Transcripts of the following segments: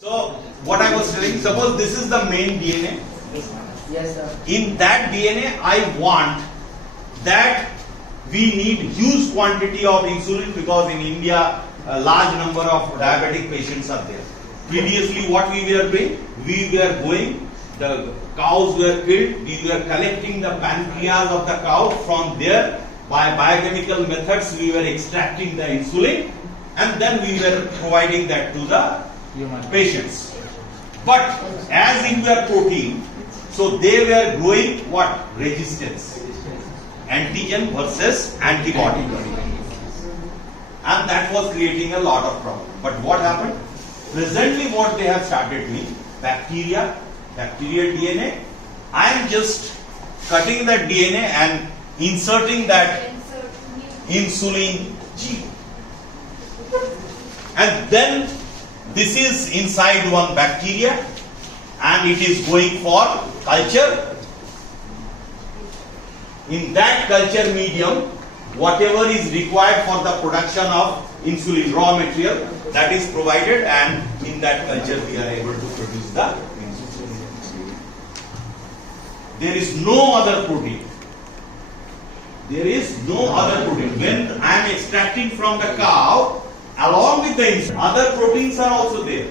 So what I was telling, suppose this is the main DNA. Yes, sir. In that DNA, I want that we need huge quantity of insulin because in India, a large number of diabetic patients are there. Previously, what we were doing? We were going, the cows were killed, we were collecting the pancreas of the cow from there. By biochemical methods, we were extracting the insulin and then we were providing that to the patients. But as in their protein, so they were growing what? Resistance. Antigen versus antibody. And that was creating a lot of problem. But what happened? Presently what they have started doing, bacterial DNA, I am just cutting the DNA and inserting that insulin gene. And then this is inside one bacteria and it is going for culture. In that culture medium, whatever is required for the production of insulin raw material, that is provided, and in that culture we are able to produce the insulin. There is no other protein. There is no other protein. When I am extracting from the cow, along with the insulin, other proteins are also there.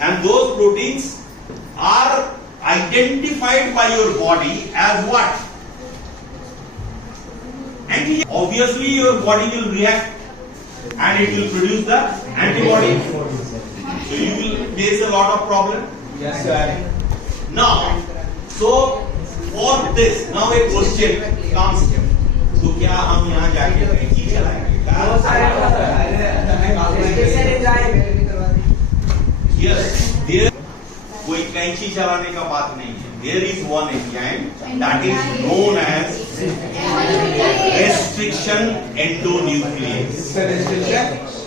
And those proteins are identified by your body as what? Antigen. Obviously your body will react and it will produce the antibody. So you will face a lot of problem. Yes, sir. Now, so for this, now a question comes. तो क्या हम यहाँ जाके कैंची चलाएंगे? Yes, there कोई कैंची चलाने का बात नहीं है. There is one enzyme that is known as restriction endonuclease.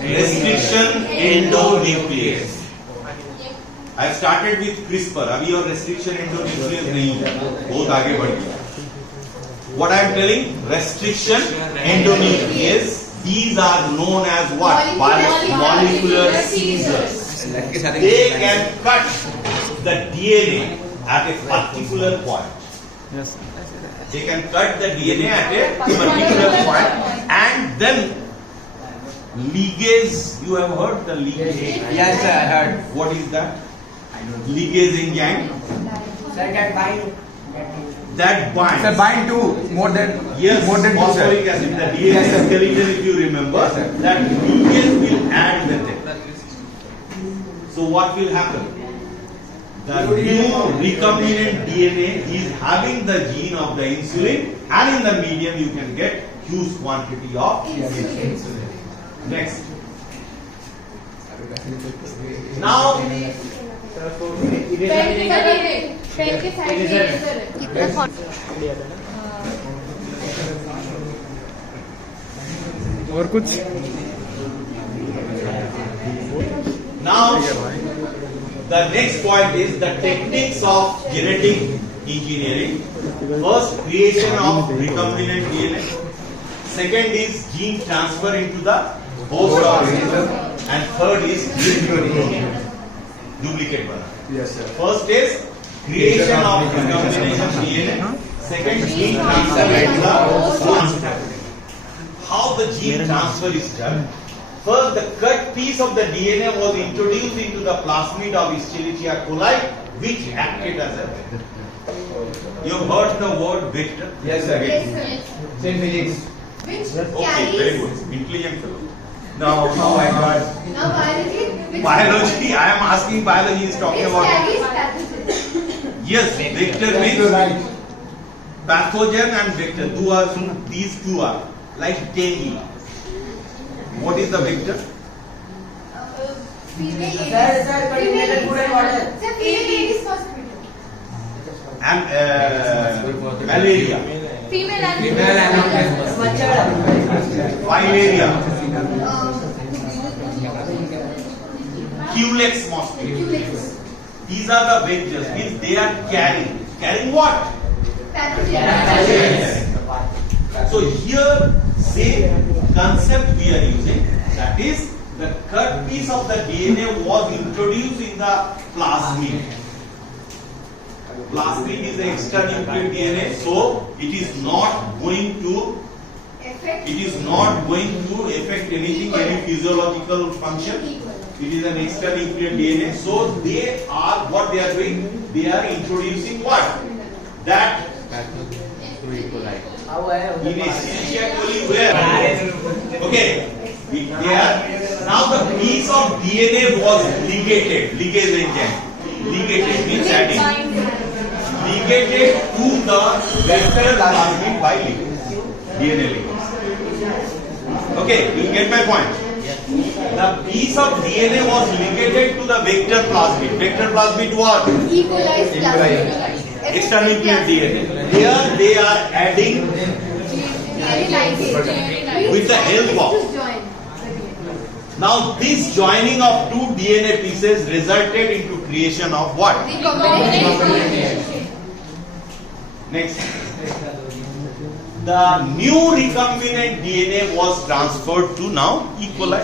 Restriction endonuclease. I have started with CRISPR. अभी और restriction endonuclease नहीं है. बहुत आगे बढ़ गया. What I am telling? Restriction endonuclease. These are known as what? Molecular scissors. They can cut the DNA at a particular point. Yes. They can cut the DNA at a particular point, and then ligase. You have heard the ligase? Yes, sir, I heard. What is that? Ligase enzyme. Sir, that bind. That binds. Sir, bind to more than phosphoric acid. The DNA skeleton, if you remember, that ligase will add with it. So what will happen? The new recombinant DNA is having the gene of the insulin, and in the medium you can get huge quantity of insulin. Next. Now, और कुछ now the next point is the techniques of genetic engineering. First, creation of recombinant DNA. Second is gene transfer into the host organism, and third is duplicate banana. Yes, sir. First is creation of recombinant DNA. Second, gene transfer into the host organism. How the gene transfer is done? First, the cut piece of the DNA was introduced into the plasmid of Escherichia coli, which acted as a vector. You have heard the word vector? Yes, sir. Same physics. Okay, very good. Intelligent fellow. Now, Oh my God. Now biology. biology, I am asking biology is talking about. Yes, vector means Right. pathogen and vector. These two are like dengue. What is the vector? And malaria. Female Filaria. Culex mosquito. These are the vectors. Means they are carrying. Carrying what? pathogen. So here same concept we are using, that is the cut piece of the DNA was introduced in the plasmid. Plasmid is the extranuclear DNA, so it is not going to affect anything, any physiological function. It is an extranuclear DNA, so they are what they are doing. They are introducing what? That in Escherichia coli where? Okay, they are now the piece of DNA was ligated. Ligase enzyme. Ligated means adding. Ligated to the vector plasmid by ligase. DNA ligase. Okay, you get my point. The piece of DNA was ligated to the vector plasmid. Vector plasmid what? E. coli plasmid. Extranuclear DNA. Here they are adding with the help of. Now this joining of two DNA pieces resulted into creation of what? Next. The new recombinant DNA was transferred to now E. coli.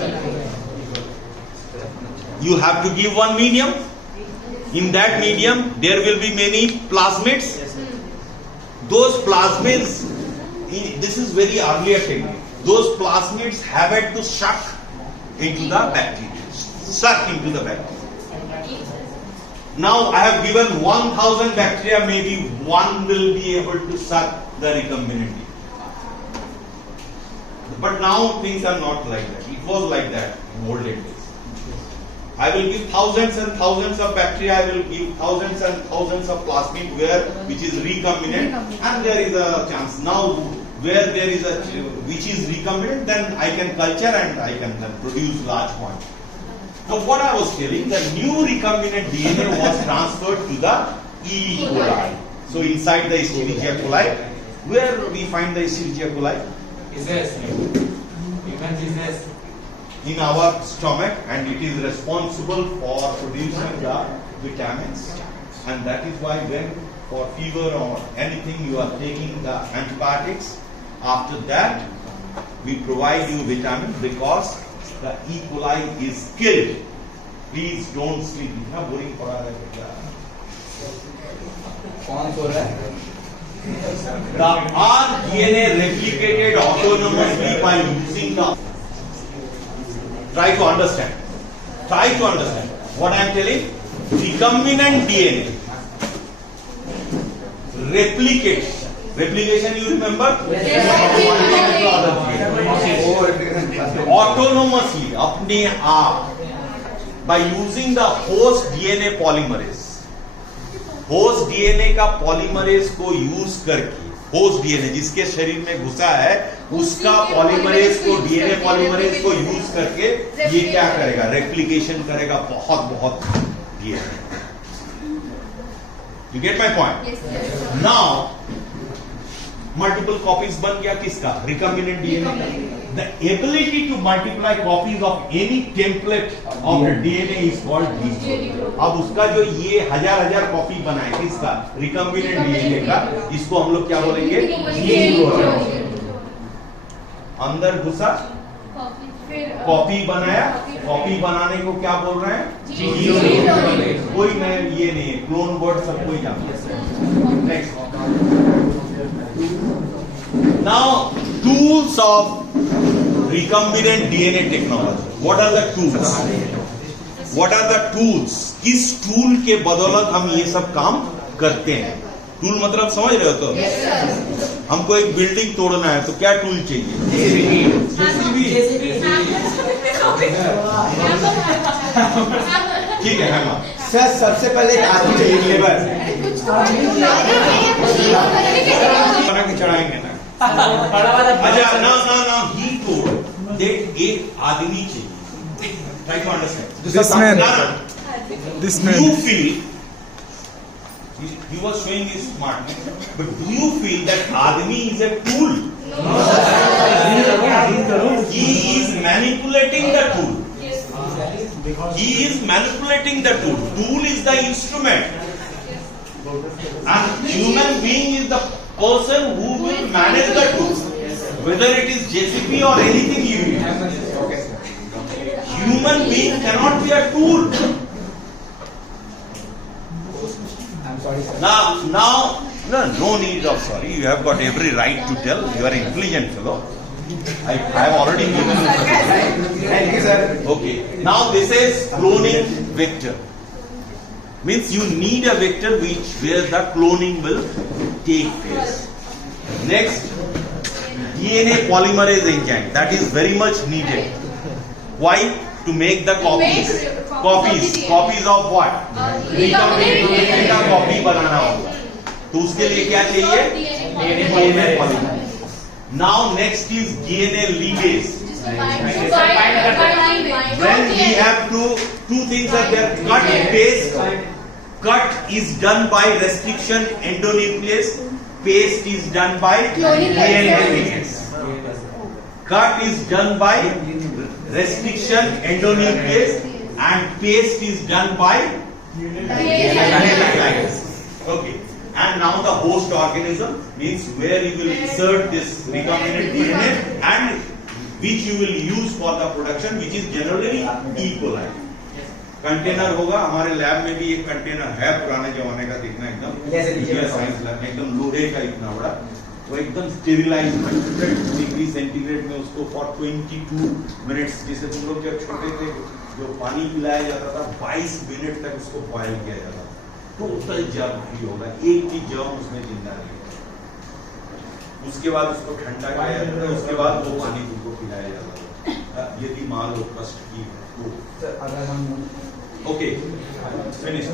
You have to give one medium. In that medium, there will be many plasmids. Those plasmids, this is very earlier technique. Those plasmids have to suck into the bacteria. Suck into the bacteria. Now I have given 1000 bacteria, maybe one will be able to suck the recombinant DNA. But now things are not like that. It was like that in olden days. I will give thousands and thousands of bacteria, I will give thousands and thousands of plasmid which is recombinant, and there is a chance. Now where there is a which is recombinant, then I can culture and I can then produce large quantity. Now what I was telling, the new recombinant DNA was transferred to the E. coli. So inside the Escherichia coli, where we find the Escherichia coli? Is this? Human business. In our stomach, and it is responsible for producing the vitamins, and that is why when for fever or anything you are taking the antibiotics, after that we provide you vitamins because the E. coli is killed. Please don't sleep. Boring पड़ा है बेटा. कौन सो रहा है? The rDNA replicated autonomously by using the. Try to understand. What I am telling. Recombinant DNA replicates. Replication you remember? Autonomously, अपने आप, by using the host DNA polymerase. Host DNA का polymerase को यूज करके, host DNA जिसके शरीर में घुसा है उसका पॉलीमरेज को, डीएनए पॉलीमरेज को यूज करके ये क्या करेगा? रेप्लिकेशन करेगा बहुत DNA. You get my point? Now multiple copies बन गया किसका? Recombinant DNA. The ability to multiply copies of any template of the DNA is called gene. अब उसका जो ये हजार कॉपी बना है किसका? रिकम्बिनेंट डीएनए का, इसको हम लोग क्या बोलेंगे? जीन. अंदर घुसा, कॉपी बनाया, कॉपी बनाने को क्या बोल रहे हैं? जीन. कोई नहीं, ये नहीं है, क्लोन वर्ड सब कोई जानता है. Next. Now, tools of recombinant DNA technology. What are the tools? What are the tools? किस टूल के बदौलत हम ये सब काम करते हैं? टूल मतलब समझ रहे हो? तो हमको एक बिल्डिंग तोड़ना है तो क्या टूल चाहिए? ठीक है हेमा. सर सबसे पहले एक आदमी चाहिए, लेबर. बना के चढ़ाएंगे ना. अच्छा ना ही टोल्ड दैट एक आदमी चाहिए. Try to understand. This Do man. you feel? He was showing his smartness, but do you feel that Admi is a tool? No. He is manipulating the tool. He is manipulating the tool. Tool is the instrument. And human being is the person who will manage the tool. Whether it is JCB or anything you use. human being cannot be a tool. I'm sorry, sir. No need of sorry. You have got every right to tell. You are an intelligent fellow. I have already given you. Thank you, sir. Okay. Now this is cloning vector. Means you need a vector where the cloning will take place. Next, DNA polymerase enzyme. That is very much needed. Why? To make the copies. Copies of what? Recombinant का copy बनाना होगा. तो उसके लिए क्या चाहिए? DNA polymerase. Now next is DNA ligase. When we have two things are there, cut and paste. Cut is done by restriction endonuclease. Paste is done by DNA ligase. Cut is done by restriction endonuclease and paste is done by DNA ligase. Okay. And now the host organism means where you will insert this recombinant DNA and which you will use for the production, which is generally E. coli. Container होगा. हमारे lab में भी एक container है पुराने जमाने का, देखना एकदम साइंस लैब में, एकदम लोहे का इतना बड़ा, वो एकदम स्टेरिलाइज 100 डिग्री सेंटीग्रेड में उसको फॉर 22 मिनट्स, जैसे तुम लोग जब छोटे थे जो पानी पिलाया जाता था 22 मिनट तक उसको बॉयल किया जाता था. टोटल जर्म फ्री होगा, एक भी जर्म उसमें जिंदा नहीं होगा. उसके बाद उसको ठंडा किया जाता है, उसके बाद वो पानी तुमको पिलाया जाता है यदि मान लो कष्ट की हो. अगर हम ओके फिनिश.